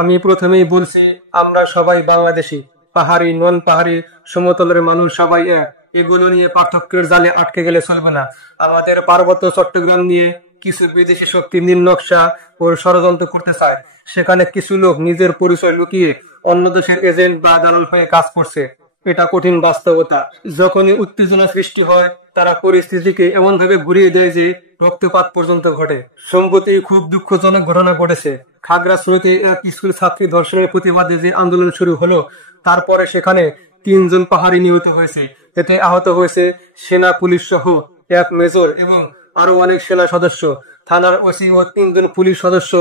আমি প্রথমেই বলছি, আমরা সবাই বাংলাদেশি। পাহাড়ি, নন পাহাড়ি, সমতলের মানুষ সবাই এক। এগুলো নিয়ে পার্থক্যের জালে আটকে গেলে চলবে না। আমাদের পার্বত্য চট্টগ্রাম নিয়ে কিছু বিদেশি শক্তি নীল নকশা ও ষড়যন্ত্র করতে চায়। সেখানে কিছু লোক নিজের পরিচয় লুকিয়ে অন্য দেশের এজেন্ট বা দালাল হয়ে কাজ করছে। এটা কঠিন বাস্তবতা। যখনই উত্তেজনা সৃষ্টি হয়, তারা পরিস্থিতিকে এমন ভাবে ঘুরিয়ে দেয় যে রক্তপাত পর্যন্ত ঘটে। সম্প্রতি খুব দুঃখজনক ঘটনা ঘটেছে। খাগড়াছড়িতে এক স্কুল ছাত্রী ধর্ষণের প্রতিবাদে যে আন্দোলন শুরু হলো, তারপরে সেখানে 3 জন পাহাড়ি নিহত হয়েছে। এতে আহত হয়েছে সেনা, পুলিশ সহ এক মেজর এবং আরো অনেক সেনা সদস্য, থানার ওসি ও 3 জন পুলিশ সদস্য।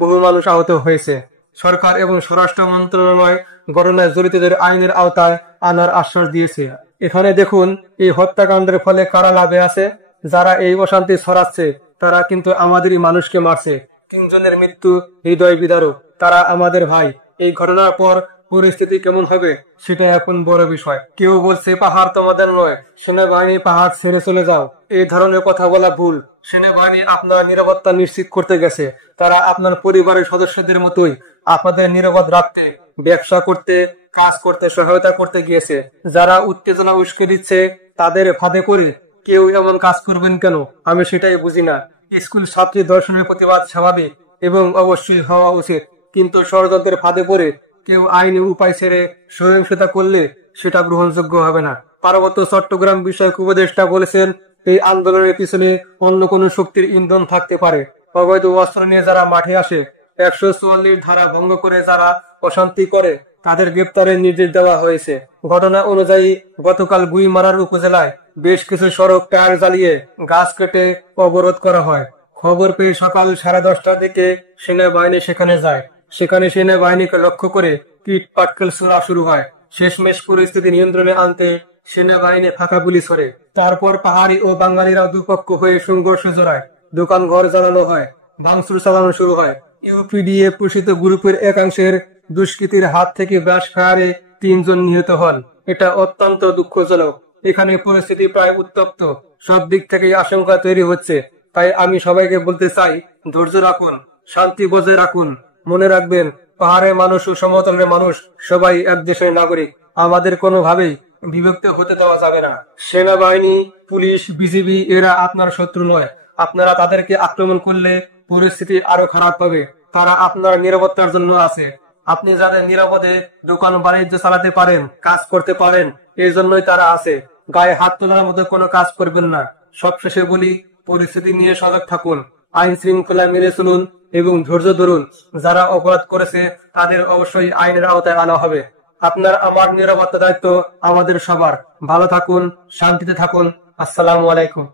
বহু মানুষ আহত হয়েছে। সরকার এবং স্বরাষ্ট্র মন্ত্রণালয় ঘটনায় জড়িতদের আইনের আওতায় আনার আশ্বাস দিয়েছে। এখানে দেখুন, এই হত্যাকাণ্ডের ফলে কারা লাভে আছে? যারা এই অশান্তি ছড়াচ্ছে তারা কিন্তু আমাদেরই মানুষকে মারছে। 3 জনের মৃত্যু হৃদয় বিদারক। তারা আমাদের ভাই। এই ঘটনার পর পরিস্থিতি কেমন হবে সেটা এখন বড় বিষয়। কেউ বলছে পাহাড় তোমাদের নয়, সেনাবাহিনী পাহাড় ছেড়ে চলে যাও। এই ধরনের কথা বলা ভুল। সেনাবাহিনী আপনার নিরাপত্তা নিশ্চিত করতে গেছে। তারা আপনার পরিবারের সদস্যদের মতোই আপনাদের নিরাপদ রাখতে, ব্যবসা করতে, কাজ করতে সহায়তা করতে গিয়েছে। যারা উত্তেজনা উস্কে দিচ্ছে তাদের ফাঁদে করে কেউ এমন কাজ করবেন কেন, আমি সেটাই বুঝি না। স্কুল ছাত্রী ধর্ষণের প্রতিবাদ স্বাভাবিক এবং অবশ্যই হওয়া উচিত, কিন্তু ষড়যন্ত্রের ফাঁদে পড়ে কেউ আইনি উপায় ছেড়ে সহিংসতা করলে সেটা গ্রহণযোগ্য হবে না। পার্বত্য চট্টগ্রাম বিষয়ক উপদেষ্টা বলেছেন, এই আন্দোলনের পিছনে অন্য কোনো শক্তির ইন্ধন থাকতে পারে। অবৈধ অস্ত্র নিয়ে যারা মাঠে আসে, 144 ধারা ভঙ্গ করে যারা অশান্তি করে, তাদের গ্রেপ্তারের নির্দেশ দেওয়া হয়েছে। ঘটনা অনুযায়ী গতকাল গুইমারার উপজেলায় বেশ কিছু সড়ক টায়ার জ্বালিয়ে গাছ কেটে অবরোধ করা হয়। খবর পেয়ে সকাল 10:30টার দিকে সেনাবাহিনী সেখানে যায়। সেখানে সেনাবাহিনীকে লক্ষ্য করে ইট পাটকেল ছোড়া শুরু হয়। শেষমেশ পরিস্থিতি নিয়ন্ত্রণে আনতে সেনাবাহিনী ফাঁকা গুলি ছোড়ে। তারপর পাহাড়ি ও বাঙালিরা দুপক্ষ হয়ে সংঘর্ষ জড়ায়। দোকান ঘর জ্বালানো হয়, ভাঙচুর চালানো শুরু হয়। ইউপিডিএফ পোষিত গ্রুপের একাংশের দুষ্কৃতীর হাত থেকে ব্রাশ ফায়ারে 3 জন নিহত হন। এটা অত্যন্ত দুঃখজনক। এখানে পরিস্থিতি প্রায় উত্তপ্ত। সব দিক থেকেই আশঙ্কা তৈরি হচ্ছে। তাই আমি সবাইকে বলতে চাই, ধৈর্য রাখুন, শান্তি বজায় রাখুন। মনে রাখবেন, পাহাড়ের মানুষ ও সমতলের মানুষ সবাই এক দেশের নাগরিক। আমাদের কোনোভাবেই বিভক্ত হতে দেওয়া যাবে না। সেনাবাহিনী, পুলিশ, বিজিবি এরা আপনার শত্রু নয়। আপনারা তাদেরকে আক্রমণ করলে পরিস্থিতি আরো খারাপ হবে। তারা আপনার নিরাপত্তার জন্য আছে। আপনি যাদের নিরাপদে দোকান বাণিজ্য চালাতে পারেন, কাজ করতে পারেন, এই জন্যই তারা আছে। গায়ে হাত তোলার মতো কোনো কাজ করবেন না। সবশেষে বলি, পরিস্থিতি নিয়ে সজাগ থাকুন, আইন শৃঙ্খলা মেনে চলুন এবং ধৈর্য ধরুন। যারা অপরাধ করেছে তাদের অবশ্যই আইনের আওতায় আনা হবে। আপনার আমার নিরাপত্তা দায়িত্ব আমাদের সবার। ভালো থাকুন, শান্তিতে থাকুন। আসসালামু আলাইকুম।